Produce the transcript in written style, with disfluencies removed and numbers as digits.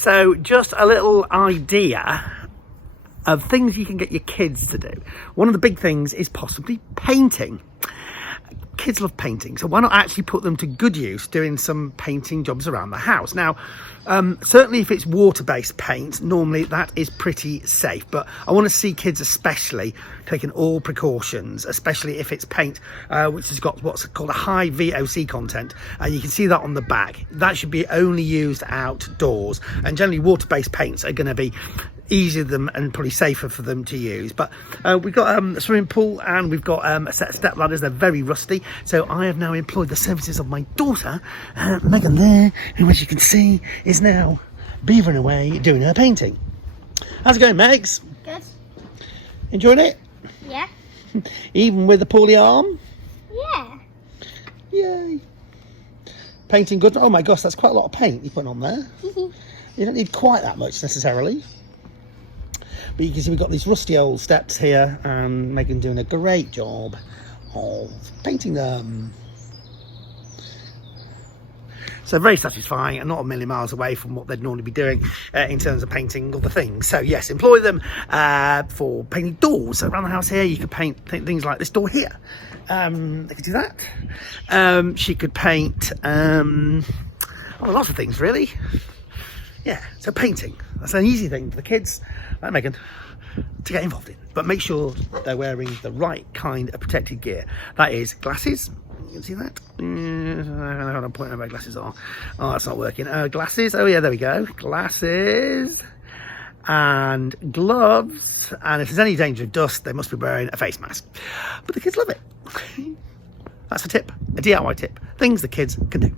So just a little idea of things you can get your kids to do. One of the big things is possibly painting. Kids love painting, so why not actually put them to good use doing some painting jobs around the house? Now, certainly if it's water-based paint, normally that is pretty safe, but I want to see kids especially taking all precautions, especially if it's paint which has got what's called a high VOC content, and you can see that on the back. That should be only used outdoors, and generally water-based paints are going to be easier than and probably safer for them to use. But we've got a swimming pool, and we've got a set of step ladders. They're very rusty, so I have now employed the services of my daughter Megan there, who, as you can see, is now beavering away doing her painting. How's it going, Megs? Good. Enjoying it? Yeah. Even with the poorly arm? Yeah. Yay. Painting good. Oh my gosh, that's quite a lot of paint you're putting on there. You don't need quite that much necessarily. But you can see we've got these rusty old steps here, and Megan doing a great job of painting them. So very satisfying, and not a million miles away from what they'd normally be doing in terms of painting other things. So yes, employ them for painting doors around the house here. You could paint things like this door here. They could do that. She could paint lots of things really. Yeah, so painting, that's an easy thing for the kids like Megan to get involved in, but make sure they're wearing the right kind of protective gear. That is glasses. You can see that. I don't know where my glasses are. Oh, that's not working. Glasses. Oh yeah, there we go. Glasses and gloves. And if there's any danger of dust, they must be wearing a face mask. But the kids love it. That's a tip, a DIY tip. Things the kids can do.